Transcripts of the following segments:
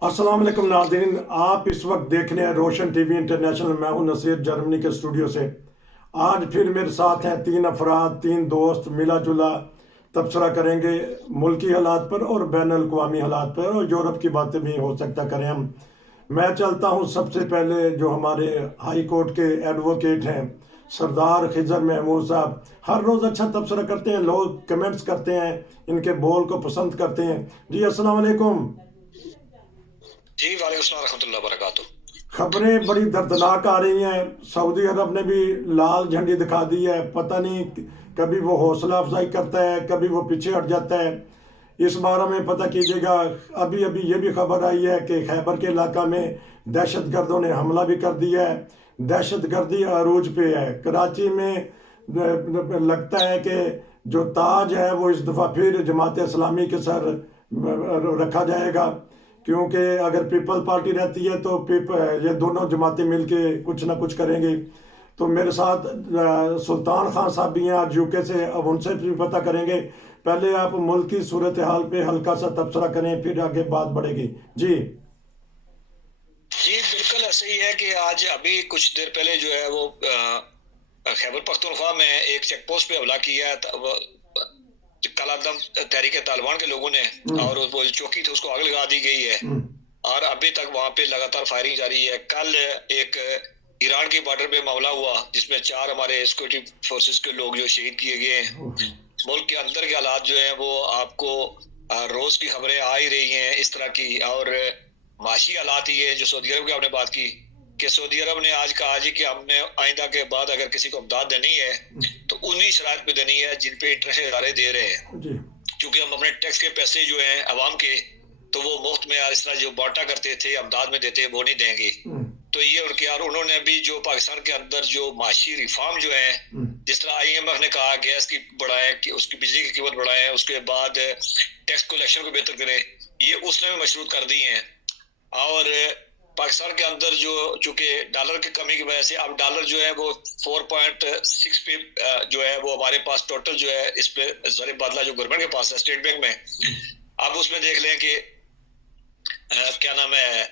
अस्सलाम वालेकुम नाज़रीन, आप इस वक्त देख रहे हैं रोशन टीवी इंटरनेशनल। मैं हूं नसीर, जर्मनी के स्टूडियो से। आज फिर मेरे साथ हैं तीन अफराद, तीन दोस्त, मिला जुला तबसरा करेंगे मुल्की हालात पर और बैन अवी हालात पर, और यूरोप की बातें भी हो सकता करें हम। मैं चलता हूं सबसे पहले जो हमारे हाई कोर्ट के एडवोकेट हैं, सरदार खिजर महमूद साहब। हर रोज़ अच्छा तबसरा करते हैं, लोग कमेंट्स करते हैं, इनके बोल को पसंद करते हैं। जी अस्सलाम वालेकुम। जी वालेकुम सलाम रहमतुल्लाह बरकातुहू। खबरें बड़ी दर्दनाक आ रही हैं। सऊदी अरब ने भी लाल झंडी दिखा दी है। पता नहीं, कभी वो हौसला अफजाई करता है, कभी वो पीछे हट जाता है। इस बारे में पता कीजिएगा। अभी अभी ये भी खबर आई है कि खैबर के इलाका में दहशत गर्दों ने हमला भी कर दिया है। दहशत गर्दी अरूज पे है। कराची में लगता है कि जो ताज है वो इस दफ़ा फिर जमात इस्लामी के सर रखा जाएगा, क्योंकि अगर पीपल पार्टी रहती है तो ये दोनों जमातें मिलके कुछ ना कुछ करेंगी। तो मेरे साथ सुल्तान खान साहब भी हैं आज यूके से। अब उनसे भी पता करेंगे। पहले आप मुल्क की सूरत हाल पे हल्का सा तबसरा करें, फिर आगे बात बढ़ेगी। जी जी बिल्कुल ऐसे ही है कि आज अभी कुछ देर पहले जो है वो खैबर पख्तूनख्वा में एक चेक पोस्ट पे हमला किया है। कलादम तहरीक तालिबान के लोगों ने, और वो चौकी थी उसको आग लगा दी गई है। और अभी तक वहां पे लगातार फायरिंग जारी है। कल एक ईरान के बॉर्डर पे मामला हुआ जिसमें 4 हमारे सिक्योरिटी फोर्सेस के लोग जो शहीद किए गए हैं। मुल्क के अंदर के हालात जो है वो आपको रोज की खबरें आ ही रही हैं इस तरह की। और माशी हालात ही है जो सऊदी अरब की आपने बात की कि सऊदी अरब ने आज कहा जी कि हमने आइंदा के बाद अगर किसी को इमदाद देनी है तो उन्हीं शराइत पे देनी है जिन पे इंटरेस्ट इदारे दे रहे हैं, क्योंकि हम अपने टैक्स के पैसे जो हैं अवाम के, तो वो मुफ्त में यार इस तरह जो बांटा करते थे इमदाद में देते वो नहीं देंगे। तो ये उनके यार उन्होंने भी जो पाकिस्तान के अंदर जो माशी रिफॉर्म जो है, जिस तरह IMF ने कहा गैस की बढ़ाएं, कि उसकी बिजली की कीमत बढ़ाएं, उसके बाद टैक्स कलेक्शन को बेहतर करें, ये उसने भी मशरूत कर दी है। और पाकिस्तान के अंदर जो चूंकि डॉलर की कमी की वजह से अब डॉलर जो है वो 4.6 पे जो है वो हमारे पास टोटल जो है इस पे ज़र बदला जो गवर्नमेंट के पास है स्टेट बैंक में। अब उसमें देख लें कि क्या नाम है,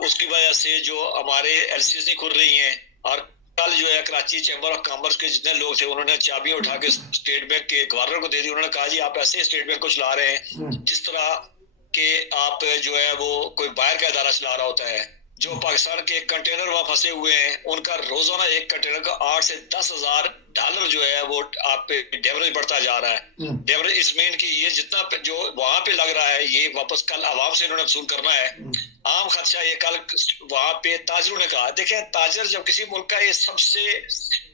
उसकी वजह से जो हमारे LCs नहीं खुल रही हैं। और कल जो है कराची चैम्बर ऑफ कॉमर्स के जितने लोग थे उन्होंने चाबी उठा के स्टेट बैंक के गवर्नर को दे दी। उन्होंने कहा जी आप ऐसे स्टेट बैंक को चला रहे हैं जिस तरह कि आप जो है वो कोई बाहर का इदारा चला रहा होता है। जो पाकिस्तान के कंटेनर वहां फंसे हुए हैं उनका रोजाना एक कंटेनर का 8 से 10 हजार डॉलर जो है वो आप पे डेवरेज बढ़ता जा रहा है। डेवरेज इस मीन की ये जितना जो वहां पे लग रहा है ये वापस कल आवाम से इन्होंने वसूल करना है। आम खदशा ये कल वहां पे ताजरों ने कहा, देखें ताजर जब किसी मुल्क का ये सबसे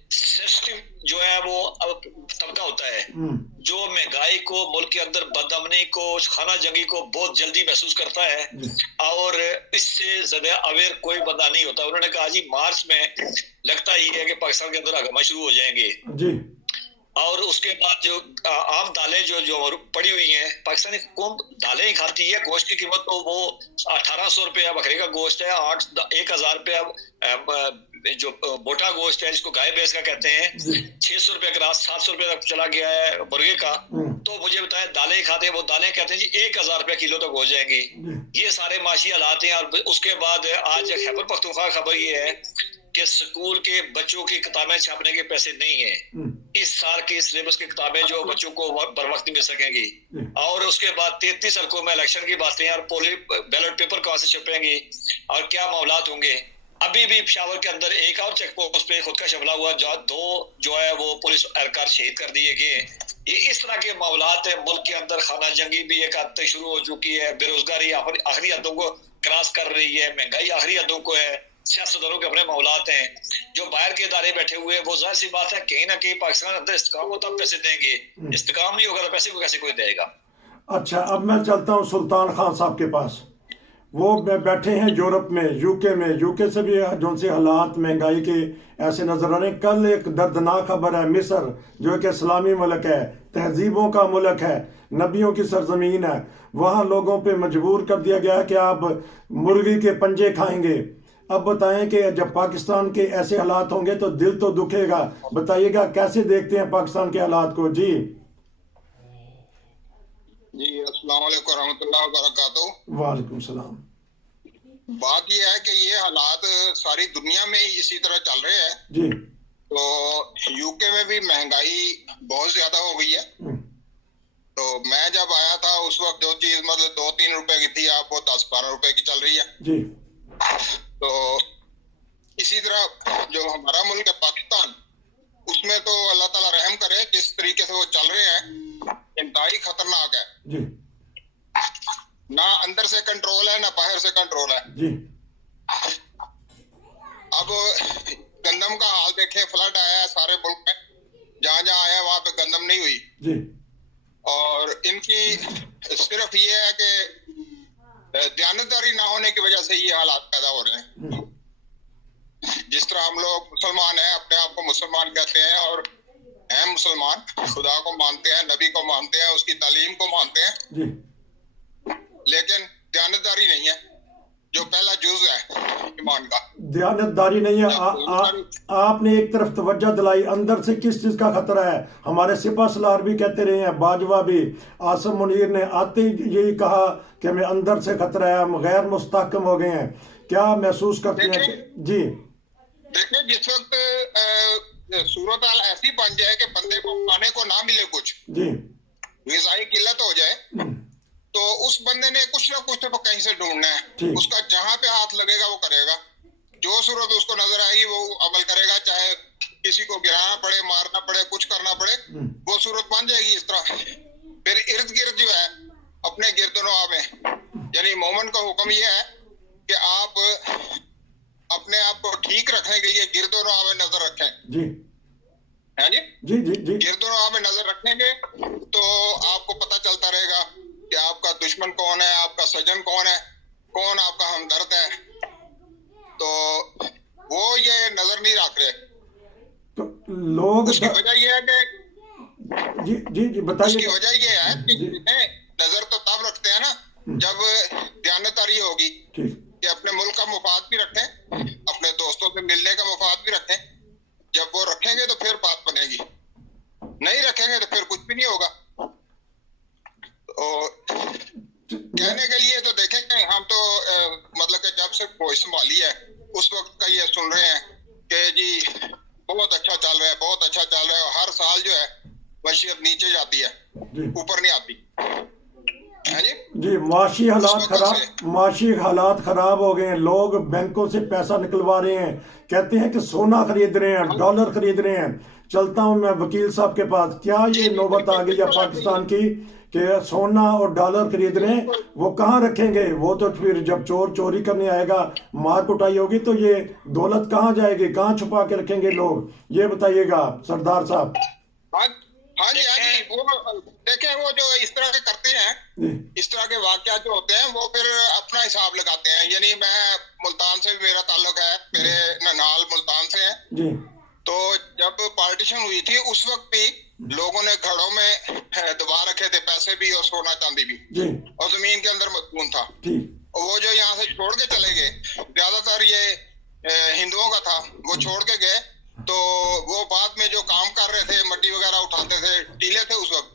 सेंसिटिव जो है वो तबका होता है, जो महंगाई को, मुल्क के अंदर बदअमनी को, खाना जंगी को बहुत जल्दी महसूस करता है, और इससे ज्यादा अवेयर कोई बंदा नहीं होता। उन्होंने कहा जी मार्च में लगता ही है कि पाकिस्तान के अंदर हंगामा शुरू हो जाएंगे जी। और उसके बाद जो आम दालें जो पड़ी हुई हैं, पाकिस्तानी कौम दालें ही खाती है। गोश्त की कीमत तो वो 1800 रुपया बकरे का गोश्त है, 1000 रुपया जो बोटा गोश्त है जिसको गाय भैंस का कहते हैं, 600 रुपया का, 700 रुपया तक चला गया है मुर्गे का। तो मुझे बताएं दालें खाते हैं, वो दालें कहते हैं जी 1000 रुपया किलो तक हो जाएंगी। ये सारे माशी हालात हैं। और उसके बाद आज खैबर पख्तूनख्वा खबर ये है कि स्कूल के बच्चों की किताबें छापने के पैसे नहीं है। इस साल की सिलेबस की किताबें जो बच्चों को बर वक्त मिल सकेंगी। और उसके बाद 33 हल्कों में इलेक्शन की बातें और बैलेट पेपर कहां से छपेंगे और क्या मामलात होंगे। अभी भी पेशावर के अंदर एक और चेक पोस्ट पे खुद का हमला हुआ, जहाँ 2 जो है वो पुलिस एहलकार शहीद कर दिए गए। ये इस तरह के मामलात है। मुल्क के अंदर खाना जंगी भी एक हद तक शुरू हो चुकी है, बेरोजगारी आखिरी हदों को क्रॉस कर रही है, महंगाई आखिरी हदों को है, सियासतदानों के अपने मामलात हैं। जो बाहर के इदारे बैठे हुए हैं वो जाहिर सी बात है कहीं ना कहीं पाकिस्तान के अंदर इस्तेकाम हो तब पैसे देंगे, इस्तेकाम नहीं होगा तो पैसे को कैसे कोई देगा। अच्छा, अब मैं चलता हूँ सुल्तान खान साहब के पास। वो बैठे हैं यूरोप में, यूके में। यूके से भी जो से हालात महंगाई के ऐसे नजर आ रहे हैं। कल एक दर्दनाक खबर है, मिस्र जो एक इस्लामी मुल्क है, तहजीबों का मुल्क है, नबियों की सरजमीन है, वहाँ लोगों पे मजबूर कर दिया गया है कि आप मुर्गी के पंजे खाएंगे। अब बताएं कि जब पाकिस्तान के ऐसे हालात होंगे तो दिल तो दुखेगा। बताइएगा कैसे देखते हैं पाकिस्तान के हालात को। जी जी अस्सलाम वालेकुम रहमतुल्लाहि व बरकातहू। वालेकुम सलाम। बात यह है कि ये हालात सारी दुनिया में ही इसी तरह चल रहे हैं। जी। तो यूके में भी महंगाई बहुत ज्यादा हो गई है। हम्म, तो मैं जब आया था उस वक्त जो चीज मतलब 2-3 रुपए की थी, आप वो 10-12 रुपए की चल रही है। जी। तो इसी तरह जो हमारा मुल्क है पाकिस्तान, उसमें तो अल्लाह ताला रहम करे, जिस तरीके से वो चल रहे हैं इंतहाई खतरनाक है। जी। ना अंदर से कंट्रोल है ना बाहर से कंट्रोल है। जी। अब गंदम का हाल देखें, फ्लड आया है सारे मुल्क में, जहां जहां आया वहां पे गंदम नहीं हुई। जी। और इनकी सिर्फ ये है कि दयानतदारी ना होने की वजह से ये हालात पैदा हो रहे हैं। जिस तरह हम लोग मुसलमान हैं, अपने आप को मुसलमान कहते हैं और हैं मुसलमान, खुदा को मानते हैं, नबी को मानते हैं, उसकी तालीम को मानते हैं, जी। लेकिन दयानतदारी नहीं है, जो पहला जुज है ईमान का। दयानतदारी नहीं है। आपने एक तरफ तवज्जो दिलाई, अंदर से किस चीज का खतरा है? हमारे सिपा सलार भी कहते रहे हैं, बाजवा भी, आसम मुनीर ने आते ही यही कहा कि हमें अंदर से खतरा है, हम गैर मुस्तहकम हो गए हैं। क्या महसूस करते हैं? जी। देखिए, जिस वक्त सूरत हाल ऐसी बन जाए कि बंदे को खाने को ना मिले, कुछ जी। ग़िज़ाई किल्लत हो जाए, तो उस बंदे ने कुछ ना कुछ तो कहीं से ढूंढना है। उसका जहां पे हाथ लगेगा वो करेगा, जो सूरत उसको नजर आएगी वो अमल करेगा, चाहे किसी को गिराना पड़े, मारना पड़े, कुछ करना पड़े, वो सूरत बन जाएगी इस तरह। फिर इर्द गिर्द जो है अपने गिरदनवा में, यानी मोमिन का हुक्म ये है कि आप अपने आप को ठीक रखने के लिए गिरदनवा में नजर रखें। जी। है जी? जी। जी। जी। गिरदनवा में नजर रखेंगे तो आपको पता चलता रहेगा कि आपका दुश्मन कौन है, आपका सजन कौन है, कौन आपका हमदर्द है। तो वो ये नजर नहीं रख रहे। तो लोग उसकी वजह ये है कि जी। जी। जी बताइए। उसकी वजह ये है कि नजर तो तब रखते हैं ना जब दयानतदारी होगी, कि अपने मुल्क का मुफाद भी रखें, अपने दोस्तों से मिलने का मुफाद भी रखें। जब वो रखेंगे तो फिर बात बनेगी, नहीं रखेंगे तो फिर कुछ भी नहीं होगा। और कहने के लिए तो देखें, हम तो मतलब कि जब से होश संभाली है उस वक्त का ये सुन रहे हैं कि जी बहुत अच्छा चल रहा है, बहुत अच्छा चल रहा है। हर साल जो है वशीयत नीचे जाती है, ऊपर नहीं आती है। जी। माशी हालात खराब हो गए हैं। लोग बैंकों से पैसा निकलवा रहे हैं, कहते हैं कि सोना खरीद रहे हैं, डॉलर खरीद रहे हैं। चलता हूं मैं वकील साहब के पास। क्या ये नौबत आ गई है पाकिस्तान की कि सोना और डॉलर खरीद रहे हैं? वो कहाँ रखेंगे? वो तो फिर जब चोर चोरी करने आएगा, मार कुटाई होगी, तो ये दौलत कहाँ जाएगी? कहाँ छुपा के रखेंगे लोग? ये बताइएगा सरदार साहब। हाँ जी, वो देखें, वो जो इस तरह के करते हैं, इस तरह के वाकयात जो होते हैं, वो फिर अपना हिसाब लगाते हैं। यानी मैं मुल्तान से भी मेरा ताल्लुक है, मेरे ननाल मुल्तान से है जी। तो जब पार्टीशन हुई थी उस वक्त भी लोगों ने घरों में दबा रखे थे पैसे भी और सोना चांदी भी जी। और जमीन के अंदर मदफून था। और वो जो यहाँ से छोड़ के चले गए, ज्यादातर ये हिंदुओं का था, वो छोड़ के गए। तो वो बाद में जो काम कर रहे थे, मट्टी वगैरह उठाते थे, टीले थे उस वक्त,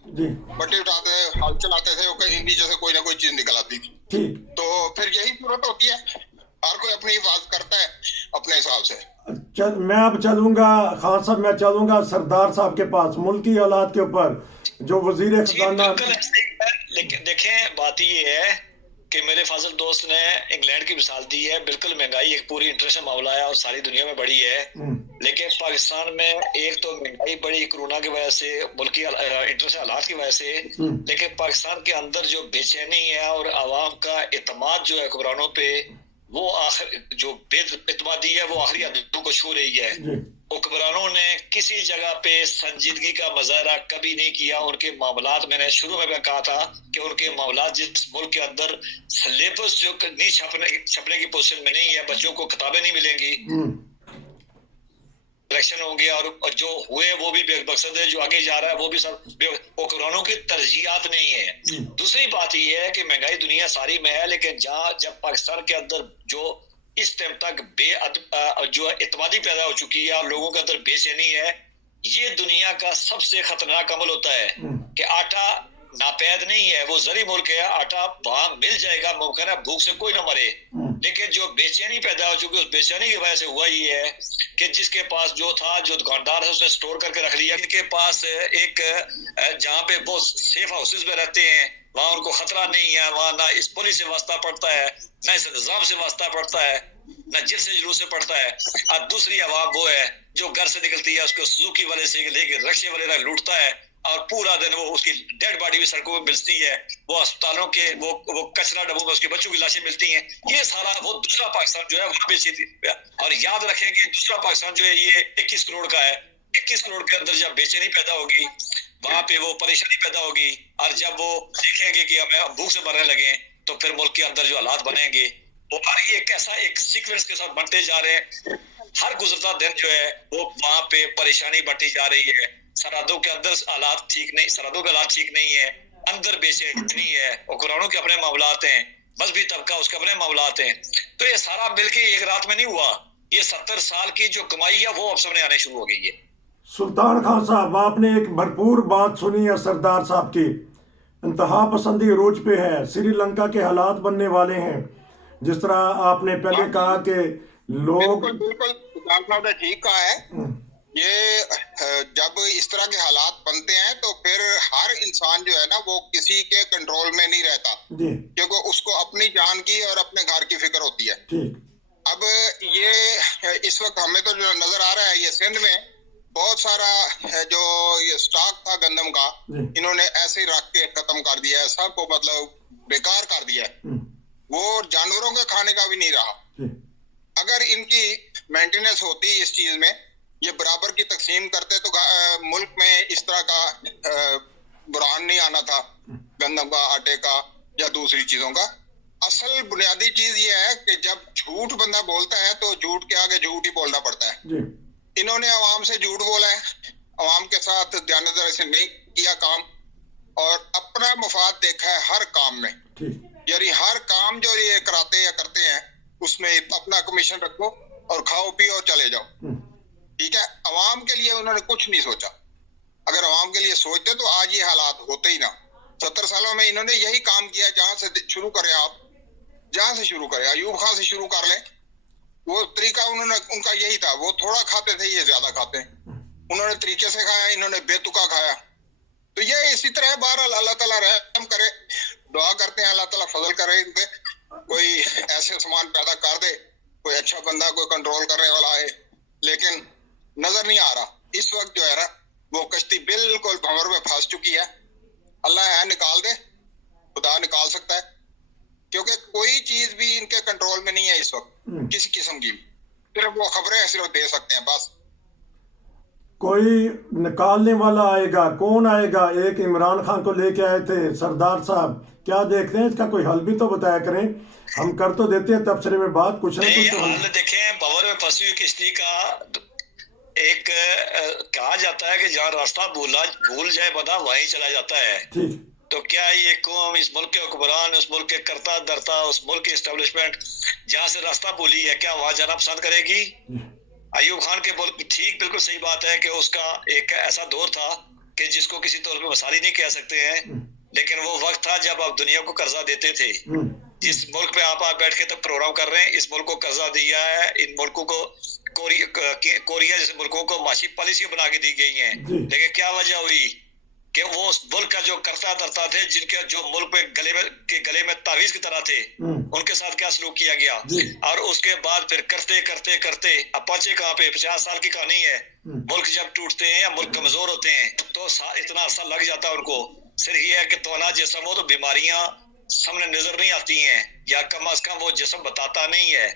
मट्टी उठाते थे, हल चलाते थे, वो कहीं नीचे से कोई ना कोई चीज निकल आती थी। तो फिर यही सूरत होती है, हर कोई अपनी हिफाजत करता है अपने हिसाब से। मैं अब चलूंगा खान साहब, मैं चलूंगा सरदार साहब के पास मुल्की हालात के ऊपर, जो वजीर खजाना। लेकिन देखें, बात ये है कि मेरे फाजिल दोस्त ने इंग्लैंड की मिसाल दी है। बिल्कुल महंगाई एक पूरी इंटरनेशनल मामला है और सारी दुनिया में बड़ी है, लेकिन पाकिस्तान में एक तो महंगाई बड़ी कोरोना की वजह से, मुल्की इंटरनेशनल हालात की वजह से, लेकिन पाकिस्तान के अंदर जो बेचैनी है और आवाम का एतमाद जो है हुक्मरानों पे, वो आखिर जो बेतमादी है वो आखिरी हदों को छू रही है। हुक्मरानों ने किसी जगह पे संजीदगी का मुजाहरा कभी नहीं किया। उनके मामलात, मैंने शुरू में कहा था कि उनके मामलात जिस मुल्क के अंदर सिलेबस जो नहीं छपने की पोजीशन में नहीं है, बच्चों को किताबें नहीं मिलेंगी, इलेक्शन होंगे और जो हुए वो भी बेमकसद है, जो आगे जा रहा है वो भी सब हुक्मरानों की तरजीहात नहीं है। दूसरी बात यह है कि महंगाई दुनिया सारी में है, लेकिन जब पाकिस्तान के अंदर जो इस टाइम तक जो इत्मीनान पैदा हो चुकी है और लोगों के अंदर बेचैनी है, ये दुनिया का सबसे खतरनाक अमल होता है कि आटा नापैद नहीं है, वो जरी मुल्क है, आटा वहां मिल जाएगा, मुमकिन है भूख से कोई ना मरे। लेकिन जो बेचैनी पैदा हो चुकी है, उस बेचैनी की वजह से हुआ ये है कि जिसके पास जो था, जो दुकानदार है, उसने स्टोर करके रख लिया। इनके पास एक जहाँ पे वो सेफ हाउसेज में रहते हैं, वहां उनको खतरा नहीं है, वहां ना इस पुलिस से वास्ता पड़ता है, ना इस निजाम से वास्ता पड़ता है, ना जेल से जुलूस से पड़ता है। और दूसरी अवाम वो है जो घर से निकलती है, उसको सुजुकी वाले से लेके रक्शे वाले तक लूटता है, और पूरा दिन वो उसकी डेड बॉडी भी सड़कों में मिलती है, वो अस्पतालों के वो कचरा डब्बों में उसके बच्चों की लाशें मिलती हैं। ये सारा वो दूसरा पाकिस्तान जो है वहां बेचती है। और याद रखेंगे दूसरा पाकिस्तान जो है ये 21 करोड़ का है। 21 करोड़ के अंदर जब बेचैनी पैदा होगी, वहां पे वो परेशानी पैदा होगी, और जब वो देखेंगे कि हमें भूख से मरने लगे, तो फिर मुल्क के अंदर जो हालात बनेंगे और ये कैसा एक सीक्वेंस के साथ बनते जा रहे हैं। हर गुजरता दिन जो है वो वहां पे परेशानी बढ़ती जा रही है। सरहदों के अंदर हालात ठीक नहीं, सरहदों के हालात ठीक नहीं है, अंदर बेचैनी है, हुक्मरानों के अपने मामलात हैं, मजहबी तबका उसके अपने मामलात हैं। तो ये सारा मिलके एक रात में नहीं हुआ। ये 70 साल की जो कमाई है वो अब सामने आने शुरू हो गई है। सुल्तान खान साहब, आपने एक भरपूर बात सुनी है सरदार साहब की। इंतहा पसंदी रोज पे है, श्रीलंका के हालात बनने वाले हैं। जिस तरह आपने पहले कहा कि लोग, बिल्कुल सुल्तान साहब ने ठीक कहा है। ये जब इस तरह के हालात बनते हैं तो फिर हर इंसान जो है ना वो किसी के कंट्रोल में नहीं रहता, क्योंकि उसको अपनी जान की और अपने घर की फिक्र होती है। अब ये इस वक्त हमें तो जो नजर आ रहा है, ये सिंध में बहुत सारा जो ये स्टॉक था गंदम का, इन्होंने ऐसे ही रख के खत्म कर दिया है, सबको मतलब बेकार कर दिया है। वो जानवरों के खाने का भी नहीं रहा। अगर इनकी मेंटेनेंस होती इस चीज में, ये बराबर की तकसीम करते, तो मुल्क में इस तरह का बुरहान नहीं आना था गंदम का, आटे का या दूसरी चीजों का। असल बुनियादी चीज ये है कि जब झूठ बंदा बोलता है तो झूठ के आगे झूठ ही बोलना पड़ता है। इन्होंने अवाम से झूठ बोला है, अवाम के साथ ध्यानदारी से नहीं किया काम, और अपना मुफाद देखा है हर काम में। यानी हर काम जो ये कराते या करते हैं उसमें अपना कमीशन रखो और खाओ पियो और चले जाओ। ठीक है, अवाम के लिए उन्होंने कुछ नहीं सोचा। अगर अवाम के लिए सोचते तो आज ये हालात होते ही ना। 70 सालों में इन्होंने यही काम किया। जहां से शुरू करें आप, जहां से शुरू करें, अयूब खान से शुरू कर लें, वो तरीका उन्होंने, उनका यही था। वो थोड़ा खाते थे, ये ज्यादा खाते हैं। उन्होंने तरीके से खाया, इन्होंने बेतुका खाया। तो ये इसी तरह बहरहाल अल्लाह ताला रहम करे, दुआ करते हैं अल्लाह ताला फजल करे इन पे, कोई ऐसे सामान पैदा कर दे, कोई अच्छा बंदा, कोई कंट्रोल करने वाला आए। लेकिन नजर नहीं आ रहा इस वक्त जो है ना, वो कश्ती बिल्कुल भंवर में फंस चुकी है। अल्लाह है निकाल दे, खुदा निकाल सकता है, क्योंकि कोई चीज भी इनके कंट्रोल में नहीं है इस वक्त किसी किस्म की। सिर्फ वो खबरें सिर्फ दे सकते हैं बस। कोई निकालने वाला आएगा, कौन आएगा? एक इमरान खान को लेके आए थे सरदार साहब, क्या देखते हैं इसका कोई हल भी तो बताया करें। हम कर तो देते हैं तबसरे में बात, कुछ नहीं तो हल देखें। भंवर में फंसी हुई किश्ती का एक कहा जाता है कि जहाँ रास्ता भूल जाए बंदा वहीं चला जाता है। तो क्या ये कौम, इस मुल्क के हुक्मरान, उस मुल्क के करता धरता, उस मुल्क की एस्टेब्लिशमेंट जहाँ से रास्ता भूली है, क्या वहां जाना पसंद करेगी? अयूब खान के बोल ठीक बिल्कुल सही बात है कि उसका एक ऐसा दौर था कि जिसको किसी तौर पे मसाली नहीं कह सकते हैं, लेकिन वो वक्त था जब आप दुनिया को कर्जा देते थे। जिस मुल्क पे आप बैठ के तब प्रोग्राम कर रहे हैं, इस मुल्क को कर्जा दिया है। इन मुल्कों को कोरिया जैसे मुल्कों को माशी पॉलिसी बना के दी गई है। लेकिन क्या वजह हुई कि वो उस मुल्क का जो करता धरता थे, जिनके जो मुल्क में गले में तावीज की तरह थे, उनके साथ क्या सलूक किया गया। और उसके बाद फिर करते करते करते अब पहुंचे कहाँ पे? 50 साल की कहानी है। मुल्क जब टूटते हैं या मुल्क कमजोर होते हैं तो इतना अरसा लग जाता है उनको। सिर्फ ये है कि तोना जिस्म हो तो बीमारियां सामने नजर नहीं आती हैं, या कम अज कम वो जिस्म बताता नहीं है।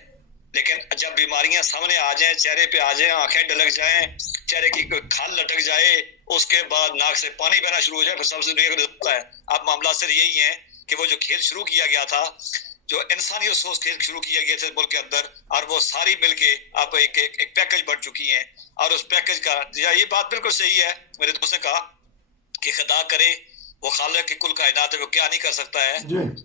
लेकिन जब बीमारियां सामने आ जाएं, चेहरे पे आ जाएं, आंखें ढलक जाएं, चेहरे की खाल लटक जाए, उसके बाद नाक से पानी बहना शुरू हो जाए, फिर सबसे होता है। अब मामला सिर्फ यही है कि वो जो खेल शुरू किया गया था, जो इंसानियत सोच खेल शुरू किया गया था मुल्क के अंदर, और वो सारी मिलके अब एक पैकेज बन चुकी है। और उस पैकेज का ये बात बिल्कुल सही है मेरे दोस्त ने कहा कि खुदा करे वो खालिक की कुल कायनात है, वो क्या नहीं कर सकता है।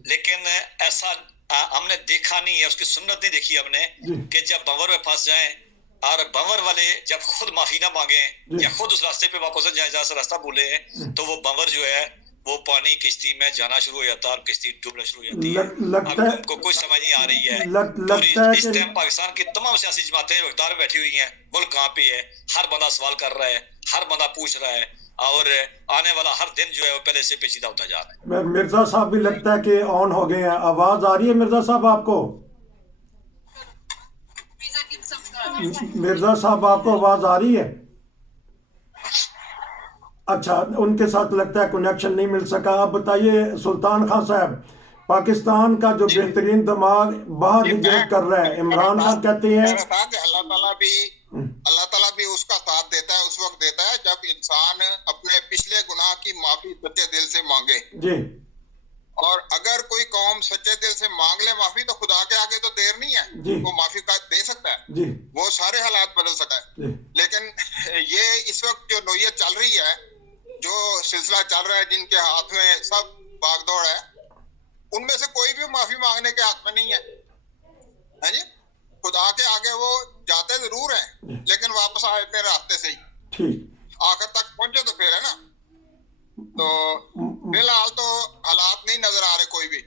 लेकिन ऐसा हमने देखा नहीं है, उसकी सुन्नत नहीं देखी हमने कि जब भंवर में फंस जाएं और भंवर वाले जब खुद माफी ना मांगे या खुद उस रास्ते पे वापस जाए जहाँ से रास्ता भूले हैं, तो वो भंवर जो है वो पानी किश्ती में जाना शुरू हो जाता है और किश्ती डूबना शुरू हो जाती है। लगता है उनको कुछ समझ नहीं आ रही है। लगता है इस कि टाइम पाकिस्तान की तमाम सियासी जमातें वक्तार बैठी हुई हैं, मुल्क कहाँ पे है, हर बंदा सवाल कर रहा है, हर बंदा पूछ रहा है, और आने वाला हर दिन जो है वो पहले से पेचीदा होता जा रहा है। मिर्जा साहब भी लगता है कि ऑन हो गए हैं। आवाज आ रही है मिर्जा साहब आपको? मिर्जा साहब आपको आवाज आ रही है? अच्छा, उनके साथ लगता है कनेक्शन नहीं मिल सका। आप बताइए सुल्तान खान साहब, पाकिस्तान का जो बेहतरीन दिमाग बाहर हिजरत कर रहा है, इमरान खान कहते हैं अल्लाह ताला भी उसका साथ देता है, उस वक्त देता है जब इंसान अपने पिछले गुनाह की माफी सच्चे दिल से मांगे जी। और अगर कोई कौम सच्चे दिल से मांग ले माफी, तो खुदा के आगे तो देर नहीं है, वो माफी का दे सकता है जी। वो सारे हालात बदल सकता है जी। लेकिन ये इस वक्त जो नोयत चल रही है, जो सिलसिला चल रहा है, जिनके हाथ में सब भागदौड़ है, उनमें से कोई भी माफी मांगने के हाथ में नहीं है जी। खुदा के आगे वो जाते जरूर हैं लेकिन वापस आ जाते हैं रास्ते से ही, ठीक आखिर तक पहुंचे तो फिर है ना। तो फिलहाल तो हालात नहीं नजर आ रहे कोई भी।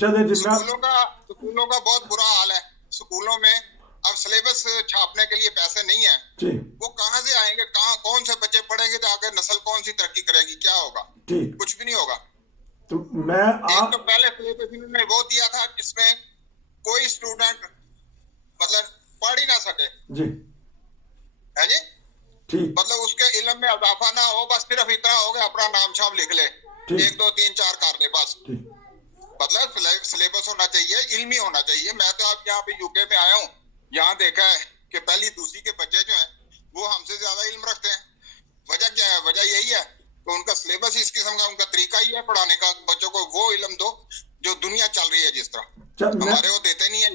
चले जी। स्कूलों का बहुत बुरा हाल है। स्कूलों में अब सिलेबस छापने के लिए पैसे नहीं है जी। वो कहाँ से आएंगे, कहाँ कौन से बच्चे पढ़ेंगे, तो आगे नस्ल कौन सी तरक्की करेगी, क्या होगा? ठीक, कुछ भी नहीं होगा। तो मैं एक तो पहले सिलेबस इन्होंने वो दिया था जिसमें कोई स्टूडेंट मतलब पढ़ ही ना सके जी। है जी। ठीक, मतलब उसके इल्म में इजाफा ना हो, बस सिर्फ इतना हो गया अपना नाम शाम लिख ले, 1 2 3 4 कर ले बस। मतलब सिलेबस होना चाहिए, इल्मी होना चाहिए। मैं तो अब यहाँ पे यूके में आया हूँ, यहाँ देखा है कि पहली दूसरी के बच्चे जो हैं वो हमसे ज्यादा इल्म रखते हैं। वजह क्या है? वजह यही है कि उनका सिलेबस इस किस्म का, उनका तरीका ही है पढ़ाने का। बच्चों को वो इल्म दो जो दुनिया चल रही है जिस तरह, हमारे वो देते नहीं है।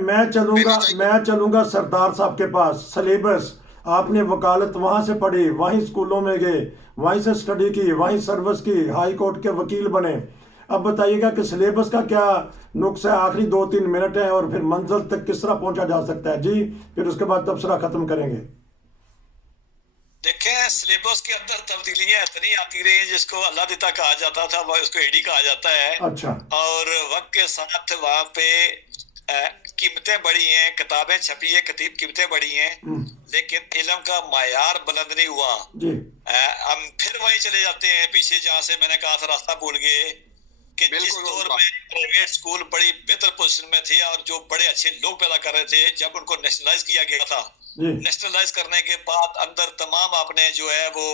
मैं चलूंगा सरदार साहब के पास। सिलेबस आपने वकालत वहां से पढ़ी, वहीं स्कूलों में गए, वहीं से स्टडी की, वहीं सर्विस की, हाई कोर्ट के वकील बने। अब बताइएगा कि सिलेबस का क्या नुक्स है? आखिरी 2-3 मिनट है और फिर मंजिल तक किस तरह पहुंचा जा सकता है जी, फिर उसके बाद तबसरा खत्म करेंगे। देखें, सिलेबस के अंदर तब्दीलियां इतनी आती रही जिसको अल्लाह देता कहा जाता था, उसको एडी कहा जाता है। अच्छा। और वक्त के साथ वहाँ पे कीमतें बढ़ी हैं, किताबें छपी है, कीमतें बढ़ी हैं, लेकिन इल्म का मायार बुलंद नहीं हुआ जी। हम फिर वहीं चले जाते हैं पीछे, जहाँ से मैंने कहा था रास्ता भूल गए कि जिस दौर में प्राइवेट स्कूल बड़ी बेहतर पोजीशन में थे और जो बड़े अच्छे लोग पैदा कर रहे थे, जब उनको नेशनलाइज किया गया था, नेशनलाइज करने के बाद अंदर तमाम आपने जो है वो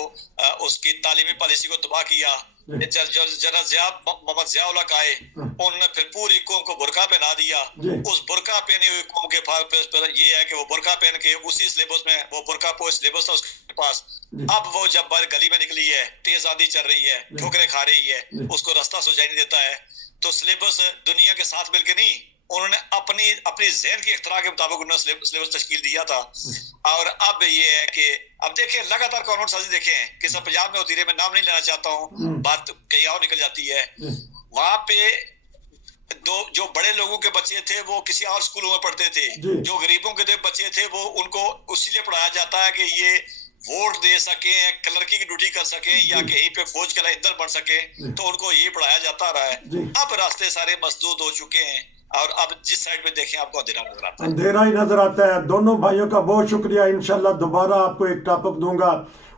उसकी तालीमी पॉलिसी को तबाह किया। जनरल जिया मोहम्मद जियाउल आए, उन्होंने फिर पूरी कौम को बुरका पहना दिया। उस बुरका पहनी हुई कौम के पास ये है कि वो बुरका पहन के उसी सिलेबस में, वो बुरका पोस्ट सिलेबस था उसके पास। अब वो जब बाहर गली में निकली है, तेज आंधी चल रही है, ठोकरें खा रही है, उसको रास्ता सुझाई नहीं देता है। तो सिलेबस दुनिया के साथ मिलकर नहीं, उन्होंने अपनी ज़हन की इख्तरा के मुताबिक उन्होंने सिलेबस तश्कील दिया था। और अब ये है कि अब देखें लगातार कानून साजी देखें कि सब पंजाब में होती रही, मैं नाम नहीं लेना चाहता हूँ, बात कहीं और निकल जाती है। वहां पे जो बड़े लोगों के बच्चे थे वो किसी और स्कूलों में पढ़ते थे, जो गरीबों के बच्चे थे वो उनको उसी लिए पढ़ाया जाता है कि ये वोट दे सके, क्लर्की की ड्यूटी कर सके या कहीं पे फौज का इंदर बन सके, तो उनको ये पढ़ाया जाता रहा है। अब रास्ते सारे मसदूद हो चुके हैं और अब जिस साइड में देखें आपको अंधेरा नजर आता है, अंधेरा ही नजर आता है। दोनों भाइयों का बहुत शुक्रिया। इंशाल्लाह दोबारा आपको एक टॉपिक दूंगा,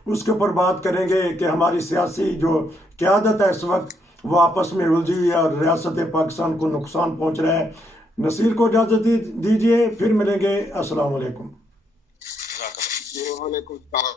उसके ऊपर बात करेंगे कि हमारी सियासी जो क़यादत है इस वक्त वो आपस में उलझी हुई है और रियासत पाकिस्तान को नुकसान पहुंच रहा है। नसीर को इजाजत दीजिए, फिर मिलेंगे। अस्सलाम वालेकुम। वालेकुम सलाम।